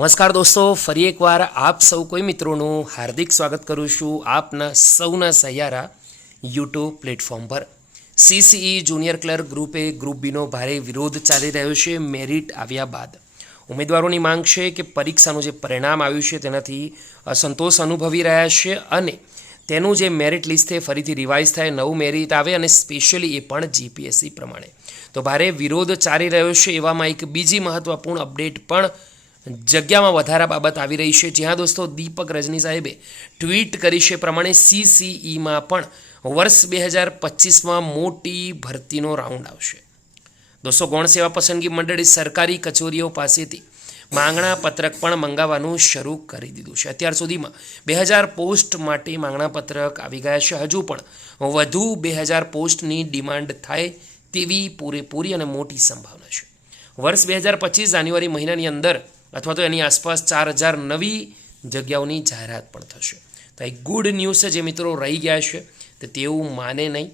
નમસ્કાર દોસ્તો, ફરી એકવાર આપ સૌ કોઈ મિત્રોનું હાર્દિક સ્વાગત કરું છું આપના સૌના સહિયારા યુટ્યુબ પ્લેટફોર્મ પર। સીસીઈ જુનિયર ક્લર્ક ગ્રુપ એ ગ્રુપ બીનો ભારે વિરોધ ચાલી રહ્યો છે। મેરિટ આવ્યા બાદ ઉમેદવારોની માંગ છે કે પરીક્ષાનું જે પરિણામ આવ્યું છે તેનાથી અસંતોષ અનુભવી રહ્યા છે અને તેનું જે મેરિટ લિસ્ટ છે ફરીથી રિવાઇઝ થાય, નવું મેરિટ આવે અને સ્પેશિયલી એ પણ જીપીએસસી પ્રમાણે। તો ભારે વિરોધ ચાલી રહ્યો છે। એવામાં એક બીજી મહત્વપૂર્ણ અપડેટ પણ જગ્યામાં વધારા બાબત આવી રહી છે। જ્યાં દોસ્તો દીપક રજની સાહેબે ટ્વીટ કરી છે પ્રમાણે સીસીઈમાં પણ વર્ષ 2025માં મોટી ભરતીનો રાઉન્ડ આવશે। દોસ્તો ગૌણ સેવા પસંદગી મંડળે સરકારી કચેરીઓ પાસેથી માંગણા પત્રક પણ મંગાવવાનું શરૂ કરી દીધું છે। અત્યાર સુધીમાં 2000 પોસ્ટ માટે માંગણા પત્રક આવી ગયા છે। હજુ પણ વધુ 2000 પોસ્ટની ડિમાન્ડ થાય તેવી પૂરેપૂરી અને મોટી સંભાવના છે। વર્ષ 2025 જાન્યુઆરી મહિનાની અંદર અથવા તો એની આસપાસ 4000 નવી જગ્યાઓની જાહેરાત પણ થશે। તો એક ગુડ ન્યૂઝ છે જે મિત્રો રહી ગયા છે તો તેવું માને નહીં।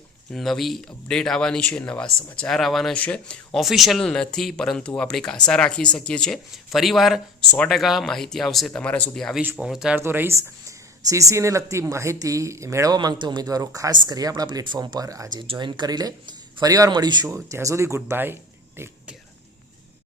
નવી અપડેટ આવવાની છે, નવા સમાચાર આવવાના છે। ઓફિશિયલ નથી પરંતુ આપણે એક આશા રાખી શકીએ છીએ ફરીવાર 100% માહિતી આવશે, તમારા સુધી આવી જ પહોંચાડતો રહીશ। સીસીને લગતી માહિતી મેળવવા માંગતા ઉમેદવારો ખાસ કરી આપણા પ્લેટફોર્મ પર આજે જોઈન કરી લે। ફરીવાર મળીશું, ત્યાં સુધી ગુડ બાય, ટેક કેર।